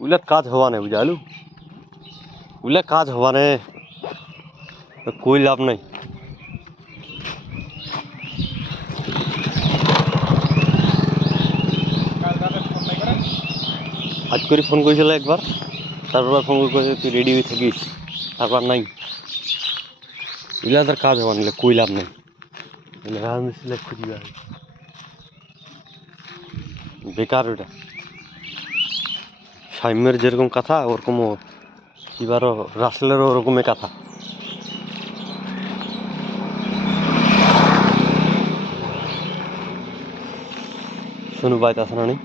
ওগুলা কাজ হওয়া নেই বুঝালু, ওগুলা কাজ হওয়া নেই, কই লাভ নাই। আজ করে ফোন করেছিল একবার, তারপর ফোন করে তুই রেডি হয়ে থাকিস, তারপর নাই। এগুলা তার কাজ হওয়া নিলে কই লাভ নাই, রাজমিস্ত্রি খুঁজিবা বেকার। ওটা সাইমের যেরকম কথা ওরকম এবারও রাসেলেরও ওরকমই কথা। শুনু বাইত আছে না নি?